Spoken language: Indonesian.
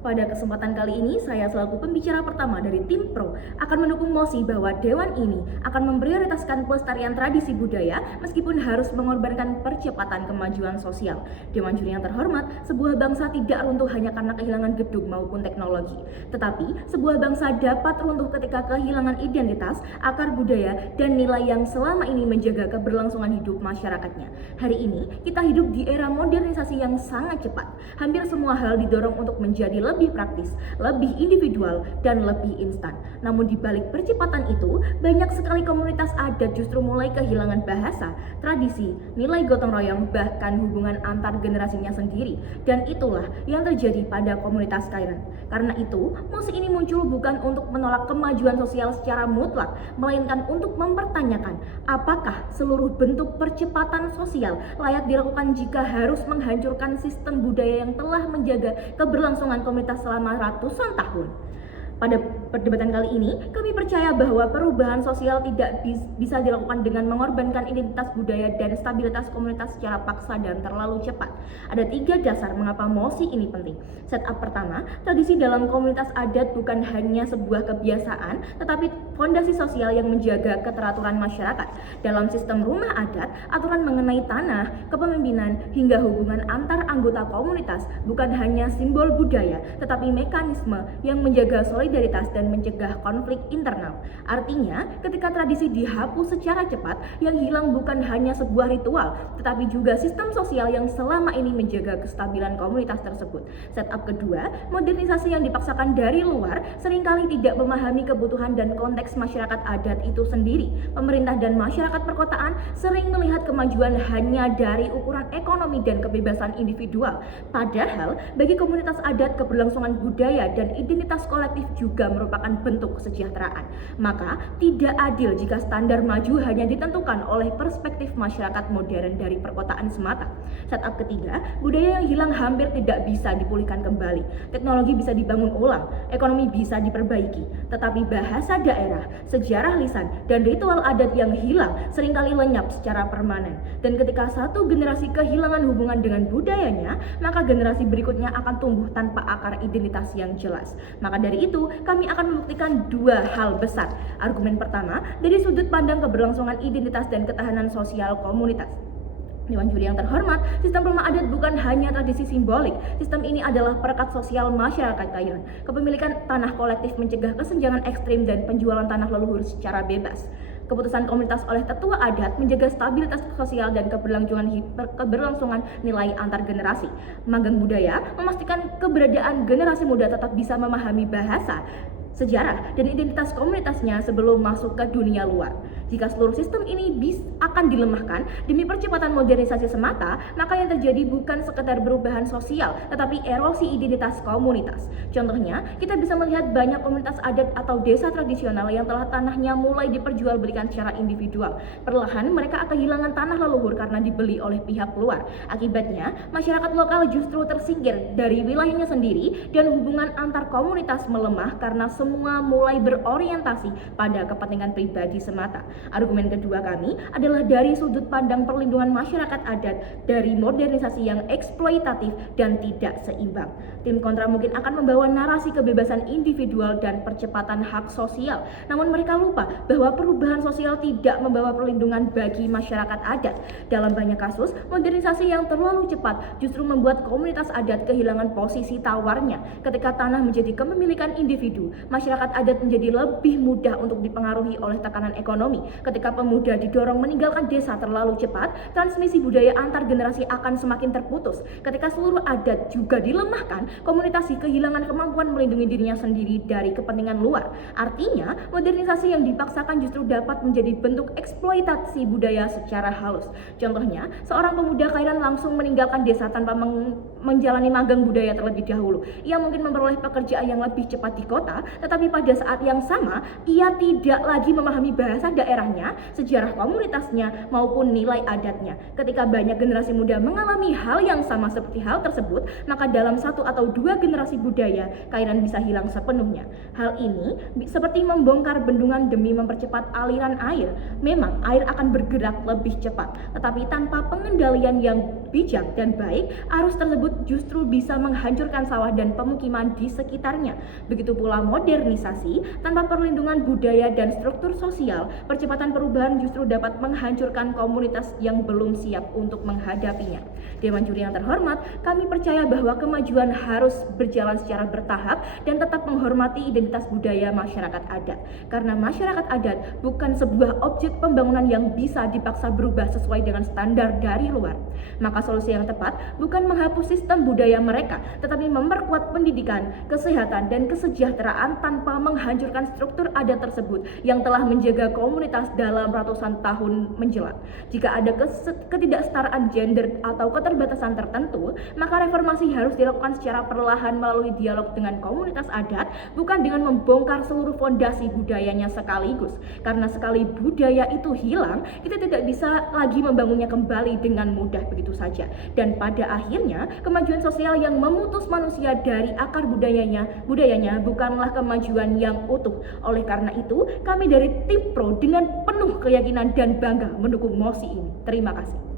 Pada kesempatan kali ini, saya selaku pembicara pertama dari tim Pro akan mendukung mosi bahwa Dewan ini akan memprioritaskan pelestarian tradisi budaya meskipun harus mengorbankan percepatan kemajuan sosial. Dewan juri yang terhormat, sebuah bangsa tidak runtuh hanya karena kehilangan gedung maupun teknologi. Tetapi, sebuah bangsa dapat runtuh ketika kehilangan identitas, akar budaya, dan nilai yang selama ini menjaga keberlangsungan hidup masyarakatnya. Hari ini, kita hidup di era modernisasi yang sangat cepat. Hampir semua hal didorong untuk menjadi lebih praktis, lebih individual, dan lebih instan. Namun di balik percepatan itu, banyak sekali komunitas adat justru mulai kehilangan bahasa, tradisi, nilai gotong royong, bahkan hubungan antar generasinya sendiri. Dan itulah yang terjadi pada komunitas Kairan. Karena itu, musik ini muncul bukan untuk menolak kemajuan sosial secara mutlak, melainkan untuk mempertanyakan apakah seluruh bentuk percepatan sosial layak dilakukan jika harus menghancurkan sistem budaya yang telah menjaga keberlangsungan komunitas selama ratusan tahun. Pada perdebatan kali ini, kami percaya bahwa perubahan sosial tidak bisa dilakukan dengan mengorbankan identitas budaya dan stabilitas komunitas secara paksa dan terlalu cepat. Ada 3 dasar mengapa mosi ini penting. Setup pertama, tradisi dalam komunitas adat bukan hanya sebuah kebiasaan, tetapi fondasi sosial yang menjaga keteraturan masyarakat. Dalam sistem rumah adat, aturan mengenai tanah, kepemimpinan, hingga hubungan antar anggota komunitas bukan hanya simbol budaya, tetapi mekanisme yang menjaga solidaritas dan mencegah konflik internal. Artinya, ketika tradisi dihapus secara cepat, yang hilang bukan hanya sebuah ritual, tetapi juga sistem sosial yang selama ini menjaga kestabilan komunitas tersebut. Setup kedua, modernisasi yang dipaksakan dari luar seringkali tidak memahami kebutuhan dan konteks masyarakat adat itu sendiri. Pemerintah dan masyarakat perkotaan sering melihat kemajuan hanya dari ukuran ekonomi dan kebebasan individual. Padahal, bagi komunitas adat, keberlangsungan budaya dan identitas kolektif juga merupakan bentuk kesejahteraan. Maka, tidak adil jika standar maju hanya ditentukan oleh perspektif masyarakat modern dari perkotaan semata. Setup ketiga, budaya yang hilang hampir tidak bisa dipulihkan kembali. Teknologi bisa dibangun ulang, ekonomi bisa diperbaiki, tetapi bahasa daerah, sejarah lisan, dan ritual adat yang hilang seringkali lenyap secara permanen. Dan ketika satu generasi kehilangan hubungan dengan budayanya, maka generasi berikutnya akan tumbuh tanpa akar identitas yang jelas. Maka dari itu, kami akan membuktikan 2 hal besar. Argumen pertama, dari sudut pandang keberlangsungan identitas dan ketahanan sosial komunitas. Dewan juri yang terhormat, sistem rumah adat bukan hanya tradisi simbolik. Sistem ini adalah perekat sosial masyarakat Kairan. Kepemilikan tanah kolektif mencegah kesenjangan ekstrim dan penjualan tanah leluhur secara bebas. Keputusan komunitas oleh tetua adat menjaga stabilitas sosial dan keberlangsungan nilai antar generasi. Magang budaya memastikan keberadaan generasi muda tetap bisa memahami bahasa, sejarah, dan identitas komunitasnya sebelum masuk ke dunia luar. Jika seluruh sistem ini akan dilemahkan demi percepatan modernisasi semata, maka yang terjadi bukan sekedar perubahan sosial, tetapi erosi identitas komunitas. Contohnya, kita bisa melihat banyak komunitas adat atau desa tradisional yang telah tanahnya mulai diperjualbelikan secara individual. Perlahan mereka akan kehilangan tanah leluhur karena dibeli oleh pihak luar. Akibatnya, masyarakat lokal justru tersingkir dari wilayahnya sendiri dan hubungan antar komunitas melemah karena semua mulai berorientasi pada kepentingan pribadi semata. Argumen kedua kami adalah dari sudut pandang perlindungan masyarakat adat dari modernisasi yang eksploitatif dan tidak seimbang. Tim kontra mungkin akan membawa narasi kebebasan individual dan percepatan hak sosial, namun mereka lupa bahwa perubahan sosial tidak membawa perlindungan bagi masyarakat adat. Dalam banyak kasus, modernisasi yang terlalu cepat justru membuat komunitas adat kehilangan posisi tawarnya. Ketika tanah menjadi kepemilikan individu, masyarakat adat menjadi lebih mudah untuk dipengaruhi oleh tekanan ekonomi. Ketika pemuda didorong meninggalkan desa terlalu cepat, transmisi budaya antar generasi akan semakin terputus. Ketika seluruh adat juga dilemahkan, komunitas kehilangan kemampuan melindungi dirinya sendiri dari kepentingan luar. Artinya, modernisasi yang dipaksakan justru dapat menjadi bentuk eksploitasi budaya secara halus. Contohnya, seorang pemuda Kairan langsung meninggalkan desa tanpa menjalani magang budaya terlebih dahulu. Ia mungkin memperoleh pekerjaan yang lebih cepat di kota, tetapi pada saat yang sama, ia tidak lagi memahami bahasa daerah sejarahnya, sejarah komunitasnya, maupun nilai adatnya. Ketika banyak generasi muda mengalami hal yang sama seperti hal tersebut, maka dalam 1 atau 2 generasi budaya, kainan bisa hilang sepenuhnya. Hal ini seperti membongkar bendungan demi mempercepat aliran air. Memang air akan bergerak lebih cepat, tetapi tanpa pengendalian yang bijak dan baik, arus tersebut justru bisa menghancurkan sawah dan pemukiman di sekitarnya. Begitu pula modernisasi, tanpa perlindungan budaya dan struktur sosial, percepatan perubahan justru dapat menghancurkan komunitas yang belum siap untuk menghadapinya. Dewan Juri yang terhormat, kami percaya bahwa kemajuan harus berjalan secara bertahap dan tetap menghormati identitas budaya masyarakat adat. Karena masyarakat adat bukan sebuah objek pembangunan yang bisa dipaksa berubah sesuai dengan standar dari luar. Maka solusi yang tepat bukan menghapus sistem budaya mereka, tetapi memperkuat pendidikan, kesehatan, dan kesejahteraan tanpa menghancurkan struktur adat tersebut yang telah menjaga komunitas dalam ratusan tahun menjelang. Jika ada ketidaksetaraan gender atau keterbatasan tertentu, maka reformasi harus dilakukan secara perlahan melalui dialog dengan komunitas adat, bukan dengan membongkar seluruh fondasi budayanya sekaligus. Karena sekali budaya itu hilang, kita tidak bisa lagi membangunnya kembali dengan mudah begitu saja. Dan pada akhirnya, kemajuan sosial yang memutus manusia dari akar budayanya bukanlah kemajuan yang utuh. Oleh karena itu, kami dari tim Pro dengan penuh keyakinan dan bangga mendukung mosi ini. Terima kasih.